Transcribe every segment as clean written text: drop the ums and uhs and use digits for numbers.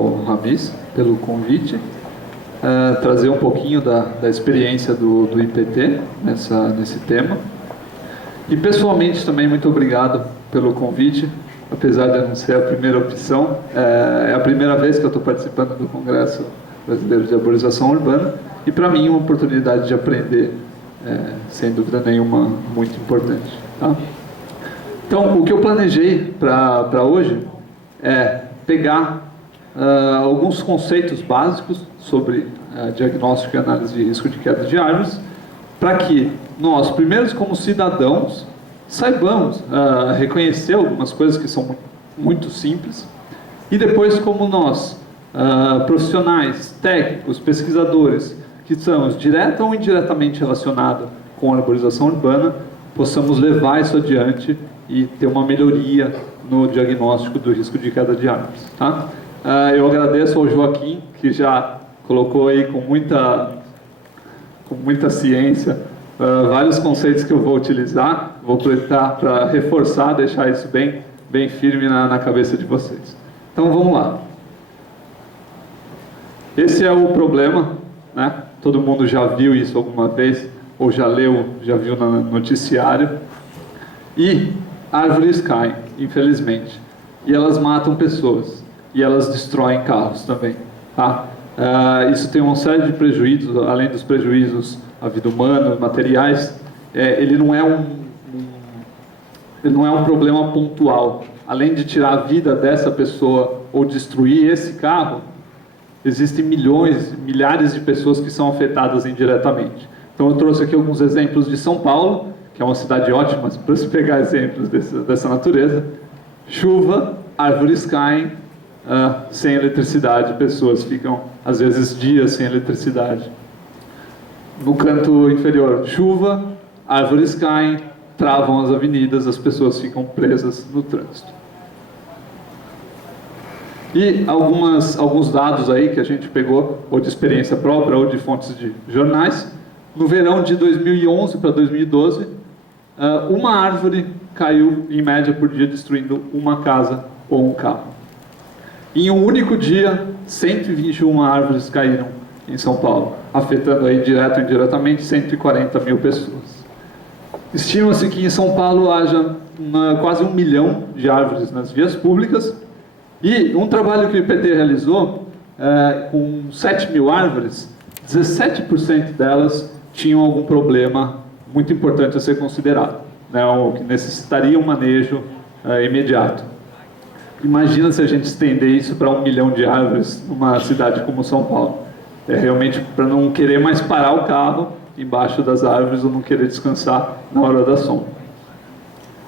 ao Ramiz pelo convite, trazer um pouquinho da experiência do IPT nesse tema. E pessoalmente também muito obrigado pelo convite, apesar de não ser a primeira opção. É a primeira vez que eu estou participando do Congresso Brasileiro de Arborização Urbana e para mim uma oportunidade de aprender, sem dúvida nenhuma, muito importante. Tá? Então, o que eu planejei para hoje é pegar alguns conceitos básicos sobre diagnóstico e análise de risco de queda de árvores, para que nós, primeiros como cidadãos, saibamos reconhecer algumas coisas que são muito simples, e depois como nós, profissionais, técnicos, pesquisadores, que estamos direta ou indiretamente relacionados com a arborização urbana, possamos levar isso adiante e ter uma melhoria no diagnóstico do risco de queda de árvores. Tá? Eu agradeço ao Joaquim, que já colocou aí com muita ciência vários conceitos que eu vou utilizar, vou tentar para reforçar, deixar isso bem firme na cabeça de vocês. Então vamos lá. Esse é o problema, né? Todo mundo já viu isso alguma vez, ou já leu, já viu no noticiário. E árvores caem, infelizmente, e elas matam pessoas, e elas destroem carros também. Tá? Isso tem uma série de prejuízos, além dos prejuízos à vida humana, materiais. Ele não é um problema pontual. Além de tirar a vida dessa pessoa ou destruir esse carro, existem milhares de pessoas que são afetadas indiretamente. Então eu trouxe aqui alguns exemplos de São Paulo, que é uma cidade ótima para se pegar exemplos dessa natureza. Chuva, árvores caem, sem eletricidade, pessoas ficam, às vezes, dias sem eletricidade. No canto inferior, chuva, árvores caem, travam as avenidas, as pessoas ficam presas no trânsito. E alguns dados aí que a gente pegou, ou de experiência própria, ou de fontes de jornais. No verão de 2011 para 2012, uma árvore caiu, em média, por dia, destruindo uma casa ou um carro. Em um único dia, 121 árvores caíram em São Paulo, afetando aí, direto ou indiretamente, 140 mil pessoas. Estima-se que em São Paulo haja quase 1 milhão de árvores nas vias públicas, e um trabalho que o IPT realizou, com 7 mil árvores, 17% delas tinham algum problema muito importante a ser considerado, né, ou que necessitaria um manejo imediato. Imagina se a gente estender isso para 1 milhão de árvores numa cidade como São Paulo. É realmente para não querer mais parar o carro embaixo das árvores ou não querer descansar na hora da sombra.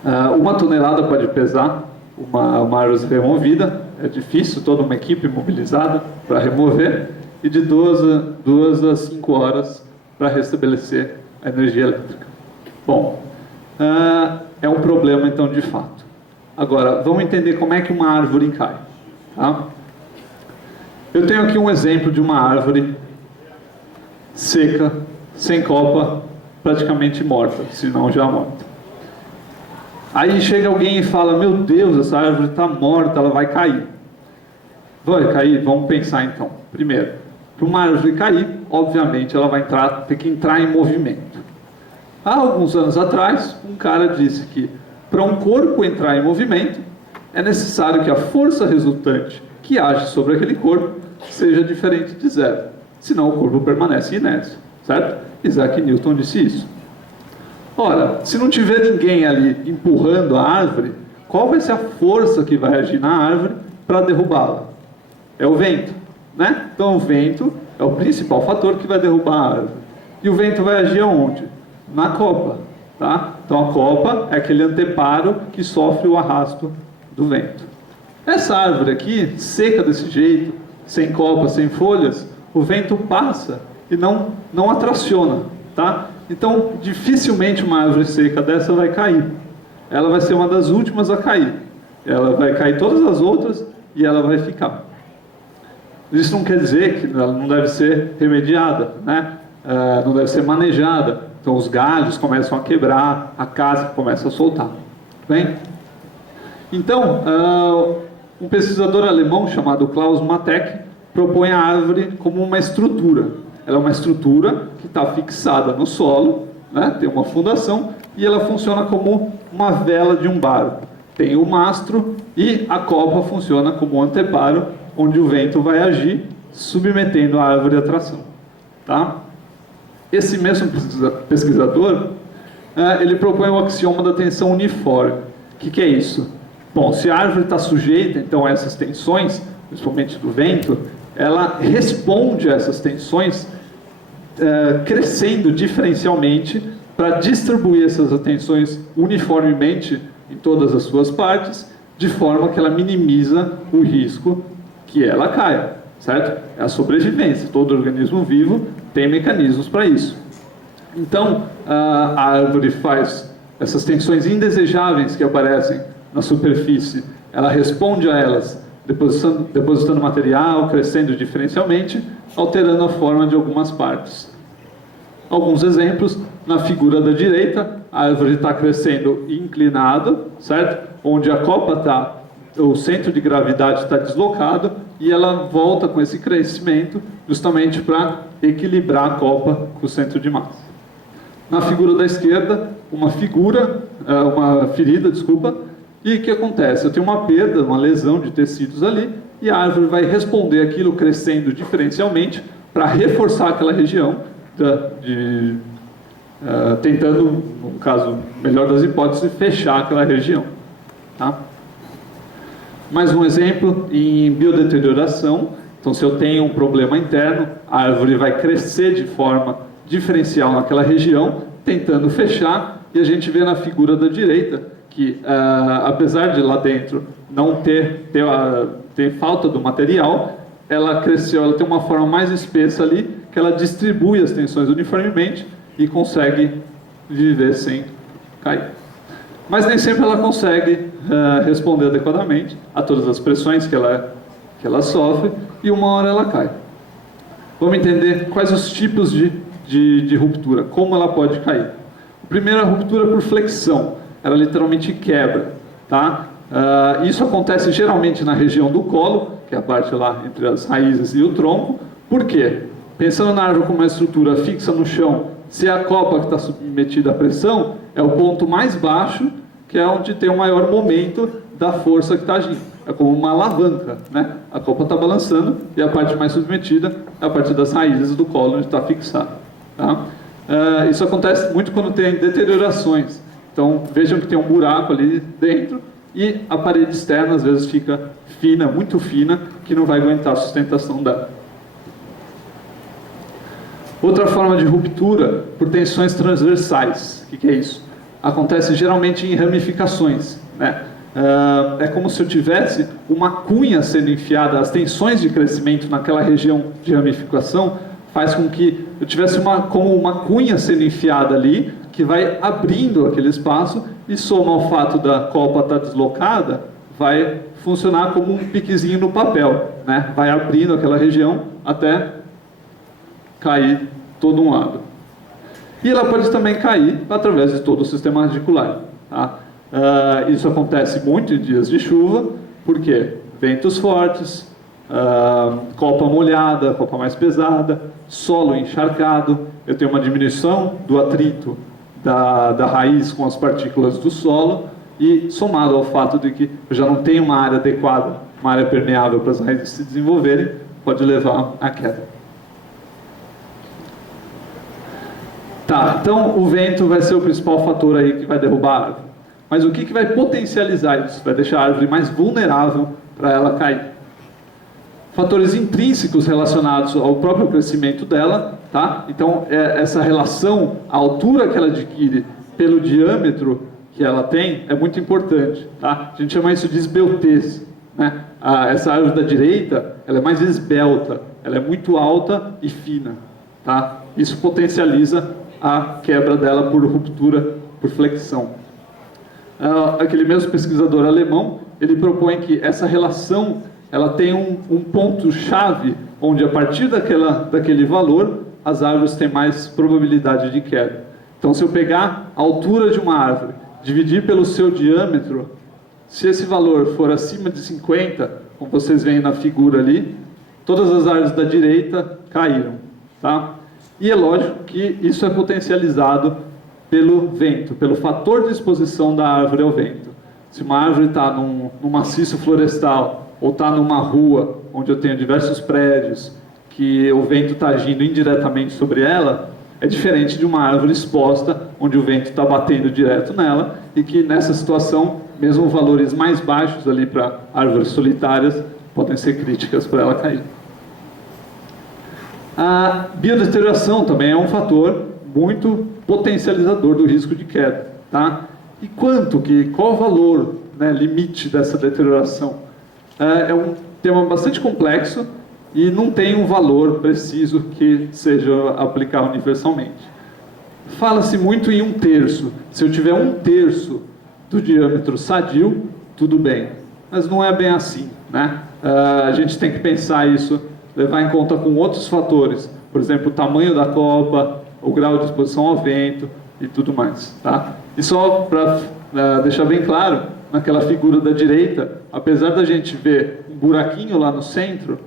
1 tonelada pode pesar uma árvore removida, é difícil, toda uma equipe mobilizada para remover, e de 2 a 5 horas para restabelecer a energia elétrica. Bom, é um problema então de fato. Agora, vamos entender como é que uma árvore cai. Tá? Eu tenho aqui um exemplo de uma árvore seca, sem copa, praticamente morta, se não já morta. Aí chega alguém e fala, meu Deus, essa árvore está morta, ela vai cair. Vai cair? Vamos pensar então. Primeiro, para uma árvore cair, obviamente ela vai ter que entrar em movimento. Há alguns anos atrás, um cara disse que para um corpo entrar em movimento, é necessário que a força resultante que age sobre aquele corpo seja diferente de zero. Senão o corpo permanece inércio, certo? Isaac Newton disse isso. Ora, se não tiver ninguém ali empurrando a árvore, qual vai ser a força que vai agir na árvore para derrubá-la? É o vento, né? Então o vento é o principal fator que vai derrubar a árvore. E o vento vai agir aonde? Na copa, tá? Então a copa é aquele anteparo que sofre o arrasto do vento. Essa árvore aqui, seca desse jeito, sem copa, sem folhas, o vento passa e não atraciona, tá? Então, dificilmente uma árvore seca dessa vai cair. Ela vai ser uma das últimas a cair. Ela vai cair todas as outras e ela vai ficar. Isso não quer dizer que ela não deve ser remediada, né? Não deve ser manejada. Então, os galhos começam a quebrar, a casca começa a soltar. Bem? Então, Um pesquisador alemão chamado Klaus Matek propõe a árvore como uma estrutura. Ela é uma estrutura que está fixada no solo, né? Tem uma fundação, e ela funciona como uma vela de um barco. Tem o mastro e a copa funciona como um anteparo, onde o vento vai agir, submetendo a árvore à tração. Tá? Esse mesmo pesquisador, ele propõe o axioma da tensão uniforme. O que é isso? Bom, se a árvore está sujeita então a essas tensões, principalmente do vento, ela responde a essas tensões crescendo diferencialmente para distribuir essas tensões uniformemente em todas as suas partes, de forma que ela minimiza o risco que ela caia, certo? É a sobrevivência. Todo organismo vivo tem mecanismos para isso. Então, a árvore faz essas tensões indesejáveis que aparecem na superfície, ela responde a elas depositando material, crescendo diferencialmente, alterando a forma de algumas partes. Alguns exemplos: na figura da direita, a árvore está crescendo inclinada, certo? Onde a copa está, o centro de gravidade está deslocado, e ela volta com esse crescimento justamente para equilibrar a copa com o centro de massa. Na figura da esquerda, uma ferida, e o que acontece? Eu tenho uma perda, uma lesão de tecidos ali, e a árvore vai responder aquilo crescendo diferencialmente para reforçar aquela região, tentando, no caso melhor das hipóteses, fechar aquela região. Tá? Mais um exemplo em biodeterioração. Então, se eu tenho um problema interno, a árvore vai crescer de forma diferencial naquela região, tentando fechar, e a gente vê na figura da direita que, apesar de lá dentro não ter falta do material, ela cresceu, ela tem uma forma mais espessa ali, que ela distribui as tensões uniformemente e consegue viver sem cair. Mas nem sempre ela consegue responder adequadamente a todas as pressões que ela sofre, e uma hora ela cai. Vamos entender quais os tipos de ruptura, como ela pode cair. O primeiro é a ruptura por flexão, ela literalmente quebra. Tá? Isso acontece geralmente na região do colo, que é a parte lá entre as raízes e o tronco. Por quê? Pensando na árvore como uma estrutura fixa no chão, se a copa que está submetida à pressão é o ponto mais baixo, que é onde tem o maior momento da força que está agindo. É como uma alavanca, né? A copa está balançando e a parte mais submetida é a parte das raízes do colo, onde está fixado. Tá? Isso acontece muito quando tem deteriorações. Então, vejam que tem um buraco ali dentro e a parede externa às vezes fica fina, muito fina, que não vai aguentar a sustentação dela. Outra forma de ruptura por tensões transversais. O que é isso? Acontece geralmente em ramificações, né? É como se eu tivesse uma cunha sendo enfiada. As tensões de crescimento naquela região de ramificação faz com que eu tivesse como uma cunha sendo enfiada ali, que vai abrindo aquele espaço, e soma ao fato da copa estar deslocada, vai funcionar como um piquezinho no papel, né? Vai abrindo aquela região até cair todo um lado. E ela pode também cair através de todo o sistema radicular. Tá? Isso acontece muito em dias de chuva, porque ventos fortes, copa molhada, copa mais pesada, solo encharcado, eu tenho uma diminuição do atrito da raiz com as partículas do solo, e somado ao fato de que eu já não tenho uma área adequada, uma área permeável para as raízes se desenvolverem, pode levar à queda. Tá, então o vento vai ser o principal fator aí que vai derrubar a árvore. Mas o que vai potencializar isso? Vai deixar a árvore mais vulnerável para ela cair. Fatores intrínsecos relacionados ao próprio crescimento dela, tá? Então, essa relação, a altura que ela adquire pelo diâmetro que ela tem, é muito importante, tá? A gente chama isso de esbeltez, né? Essa árvore da direita, ela é mais esbelta, ela é muito alta e fina, tá? Isso potencializa a quebra dela por ruptura, por flexão. Aquele mesmo pesquisador alemão, ele propõe que essa relação, ela tem um ponto-chave, onde a partir daquele valor, as árvores têm mais probabilidade de queda. Então, se eu pegar a altura de uma árvore, dividir pelo seu diâmetro, Se esse valor for acima de 50, como vocês veem na figura ali, todas as árvores da direita caíram. Tá? E é lógico que isso é potencializado pelo vento, pelo fator de exposição da árvore ao vento. Se uma árvore está num maciço florestal ou está numa rua onde eu tenho diversos prédios que o vento está agindo indiretamente sobre ela, é diferente de uma árvore exposta onde o vento está batendo direto nela e que nessa situação, mesmo valores mais baixos ali para árvores solitárias podem ser críticas para ela cair. A biodeterioração também é um fator muito potencializador do risco de queda. Tá? E qual o valor, né, limite dessa deterioração? É um tema bastante complexo e não tem um valor preciso que seja aplicar universalmente. Fala-se muito em 1/3. Se eu tiver 1/3 do diâmetro sadio, tudo bem. Mas não é bem assim, né? A gente tem que pensar isso, levar em conta com outros fatores. Por exemplo, o tamanho da copa, o grau de exposição ao vento e tudo mais. Tá? E só para deixar bem claro, naquela figura da direita, apesar da gente ver um buraquinho lá no centro,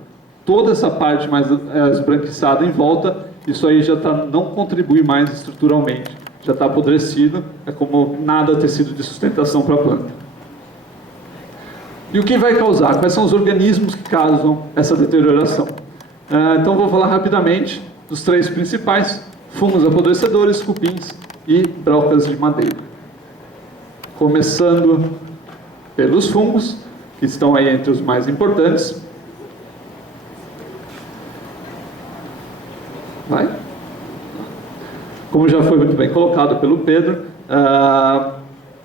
toda essa parte mais esbranquiçada em volta, isso aí já não contribui mais estruturalmente. Já está apodrecido, é como nada ter sido de sustentação para a planta. E o que vai causar? Quais são os organismos que causam essa deterioração? Então vou falar rapidamente dos 3 principais: fungos apodrecedores, cupins e brocas de madeira. Começando pelos fungos, que estão aí entre os mais importantes. Vai. Como já foi muito bem colocado pelo Pedro,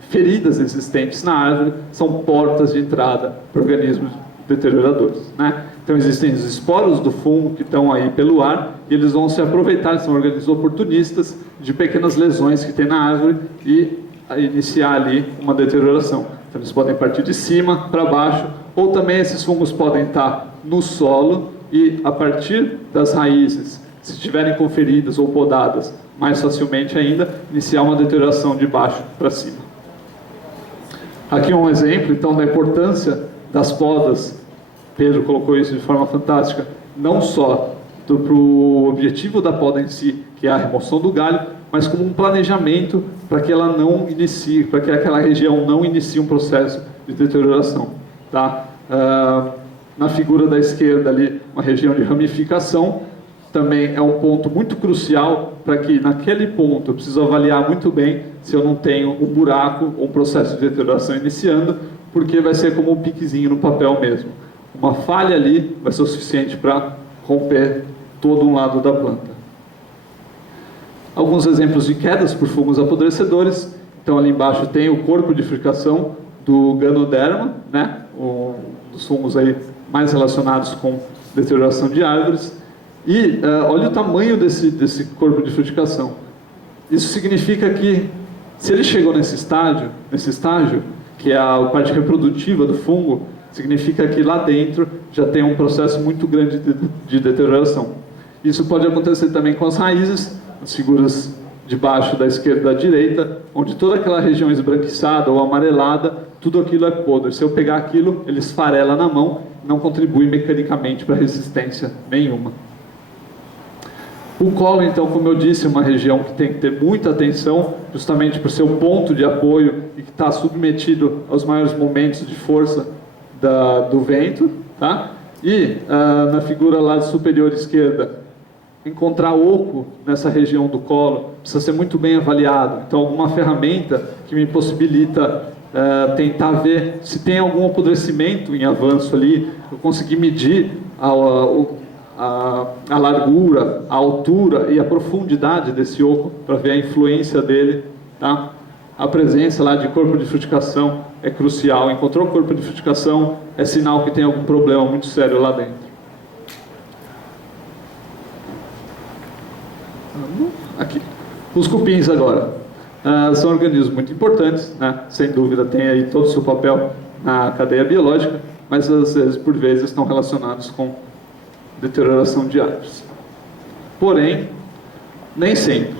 feridas existentes na árvore são portas de entrada para organismos deterioradores. Né? Então existem os esporos do fungo que estão aí pelo ar e eles vão se aproveitar, são organismos oportunistas de pequenas lesões que tem na árvore e iniciar ali uma deterioração. Então eles podem partir de cima para baixo, ou também esses fungos podem estar no solo e a partir das raízes, se estiverem com feridas ou podadas, mais facilmente ainda, iniciar uma deterioração de baixo para cima. Aqui um exemplo, então, da importância das podas. Pedro colocou isso de forma fantástica, não só para o objetivo da poda em si, que é a remoção do galho, mas como um planejamento para que ela não inicie, para que aquela região não inicie um processo de deterioração. Tá? Na figura da esquerda ali, uma região de ramificação, também é um ponto muito crucial para que naquele ponto eu preciso avaliar muito bem se eu não tenho um buraco ou um processo de deterioração iniciando, porque vai ser como um piquezinho no papel mesmo. Uma falha ali vai ser o suficiente para romper todo um lado da planta. Alguns exemplos de quedas por fungos apodrecedores. Então ali embaixo tem o corpo de fricação do Ganoderma, né? Um dos fungos aí mais relacionados com deterioração de árvores. E olha o tamanho desse corpo de frutificação. Isso significa que, se ele chegou nesse estágio, que é a parte reprodutiva do fungo, significa que lá dentro já tem um processo muito grande de deterioração. Isso pode acontecer também com as raízes, as figuras de baixo da esquerda e da direita, onde toda aquela região esbranquiçada ou amarelada, tudo aquilo é podre. Se eu pegar aquilo, ele esfarela na mão, não contribui mecanicamente para resistência nenhuma. O colo, então, como eu disse, é uma região que tem que ter muita atenção, justamente por ser um ponto de apoio e que está submetido aos maiores momentos de força do vento. Tá? E na figura lá superior esquerda, encontrar oco nessa região do colo precisa ser muito bem avaliado. Então, alguma ferramenta que me possibilita tentar ver se tem algum apodrecimento em avanço ali, eu conseguir medir a largura, a altura e a profundidade desse oco para ver a influência dele. Tá? A presença lá de corpo de frutificação é crucial. Encontrou o corpo de frutificação, é sinal que tem algum problema muito sério lá dentro. Aqui. Os cupins agora. São organismos muito importantes, né? Sem dúvida tem aí todo o seu papel na cadeia biológica, mas às vezes, por vezes, estão relacionados com deterioração de árvores. Porém, nem sempre.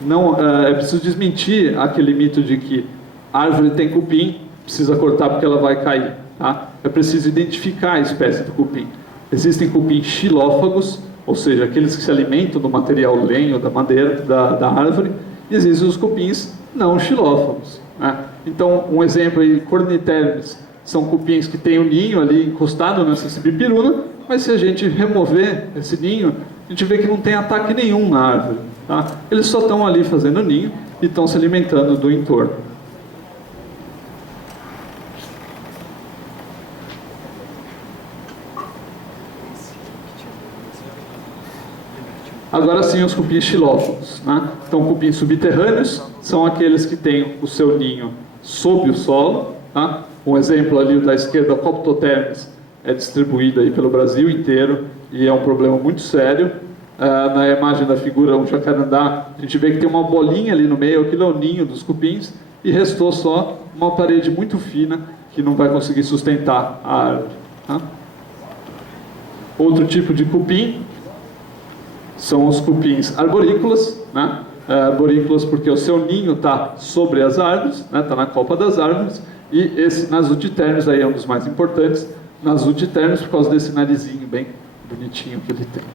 Não, é preciso desmentir aquele mito de que árvore tem cupim precisa cortar porque ela vai cair. Tá? É preciso identificar a espécie do cupim. Existem cupins xilófagos, ou seja, aqueles que se alimentam do material lenho, da madeira, da árvore, e existem os cupins não xilófagos. Né? Então, um exemplo aí, cornitermes, são cupins que têm o ninho ali encostado nessa sibipiruna, mas se a gente remover esse ninho, a gente vê que não tem ataque nenhum na árvore. Tá? Eles só estão ali fazendo ninho e estão se alimentando do entorno. Agora sim, os cupins xilófagos. Né? Então, cupins subterrâneos são aqueles que têm o seu ninho sob o solo. Tá? Um exemplo ali da esquerda, o Coptotermes, é distribuído aí pelo Brasil inteiro e é um problema muito sério. Na imagem da figura, o jacarandá, a gente vê que tem uma bolinha ali no meio, aquilo é o ninho dos cupins, e restou só uma parede muito fina que não vai conseguir sustentar a árvore. Tá? Outro tipo de cupim são os cupins arborícolas, né? Arborícolas porque o seu ninho está sobre as árvores, está, né? Na copa das árvores, e esse nasuditermes aí é um dos mais importantes, nasuditermes por causa desse narizinho bem bonitinho que ele tem.